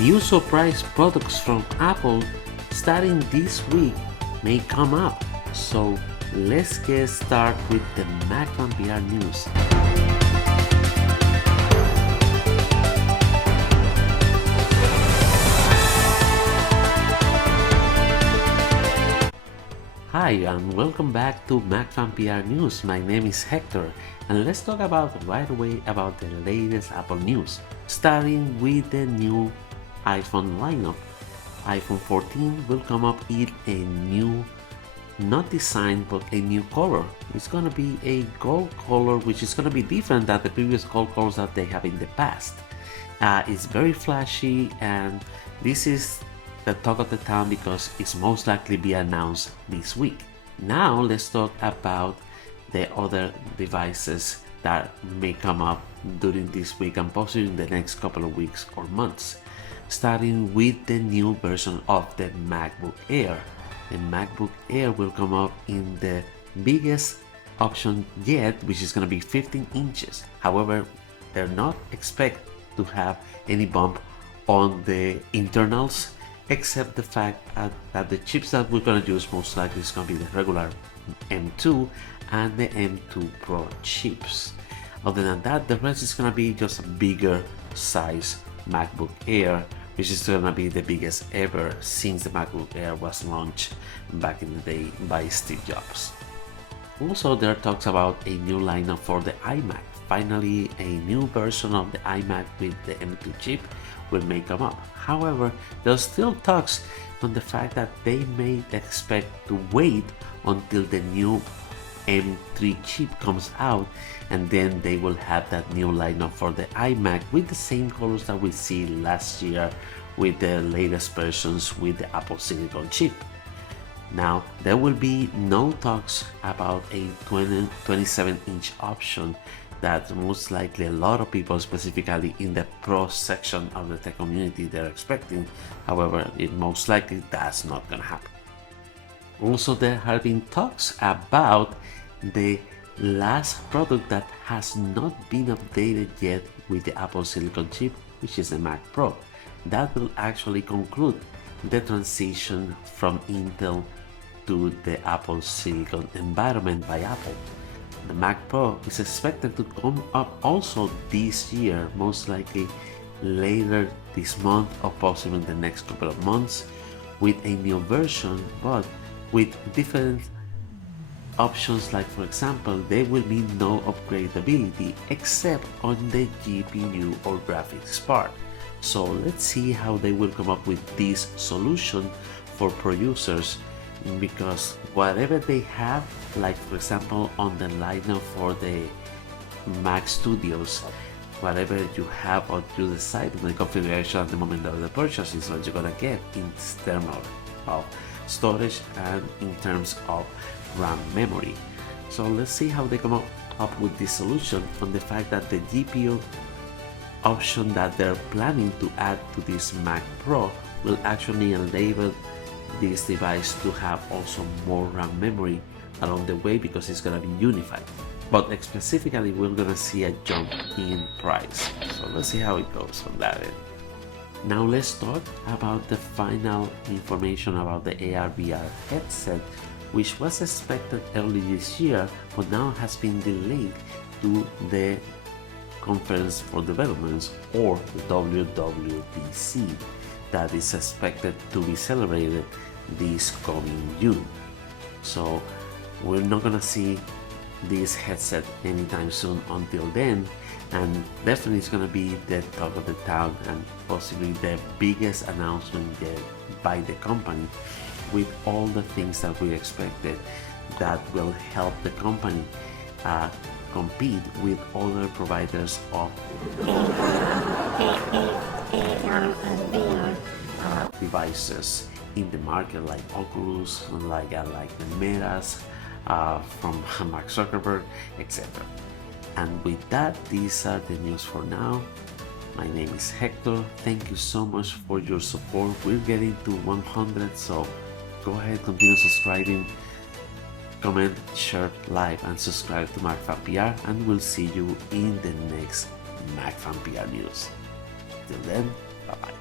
New surprise products from Apple starting this week may come up. So let's get started with the Mac Fan PR news. Hi and welcome back to Mac Fan PR News. My name is Hector and let's talk about right away about the latest Apple news, starting with the new iPhone lineup. iPhone 14 will come up in a new, not design, but a new color. It's gonna be a gold color, which is gonna be different than the previous gold colors that they have in the past. It's very flashy, and this is the talk of the town because it's most likely be announced this week. Now let's talk about the other devices that may come up during this week and possibly in the next couple of weeks or months. Starting with the new version of the MacBook Air. The MacBook Air will come up in the biggest option yet, which is going to be 15 inches. However, they're not expect to have any bump on the internals, except the fact that the chips that we're going to use most likely is going to be the regular M2 and the M2 Pro chips. Other than that, the rest is going to be just a bigger size MacBook Air, which is going to be the biggest ever since the MacBook Air was launched back in the day by Steve Jobs. Also, there are talks about a new lineup for the iMac. Finally, a new version of the iMac with the M2 chip will may come up. However, there's still talks on the fact that they may expect to wait until the new M3 chip comes out, and then they will have that new lineup for the iMac with the same colors that we see last year with the latest versions with the Apple Silicon chip. Now, there will be no talks about a 27-inch option that most likely a lot of people, specifically in the Pro section of the tech community, they're expecting. However, it most likely that's not gonna happen. Also, there have been talks about the last product that has not been updated yet with the Apple Silicon chip, which is the Mac Pro. That will actually conclude the transition from Intel to the Apple Silicon environment by Apple. The Mac Pro is expected to come up also this year, most likely later this month or possibly in the next couple of months, with a new version but with different options. Like, for example, there will be no upgradability except on the GPU or graphics part. So let's see how they will come up with this solution for pro users, because whatever they have, like for example on the lineup for the Mac Studios, whatever you have or you decide on the configuration at the moment of the purchase is what you're gonna get in terms of storage and in terms of RAM memory. So let's see how they come up with this solution on the fact that the GPU option that they're planning to add to this Mac Pro will actually enable this device to have also more RAM memory along the way because it's gonna be unified. But specifically, we're gonna see a jump in price. So let's see how it goes on that end. Now let's talk about the final information about the AR/VR headset, which was expected early this year, but now has been delayed to the Conference for Developments, or WWDC, that is expected to be celebrated this coming June. So we're not gonna see this headset anytime soon until then, and definitely it's gonna be the talk of the town and possibly the biggest announcement by the company, with all the things that we expected that will help the company compete with other providers of devices in the market, like Oculus, like the Metas from Mark Zuckerberg, etc. And with that, these are the news for now. My name is Hector. Thank you so much for your support. We're getting to 100, so go ahead, continue subscribing, comment, share, like, and subscribe to MacFan PR, and we'll see you in the next MacFan PR news. Till then, bye bye.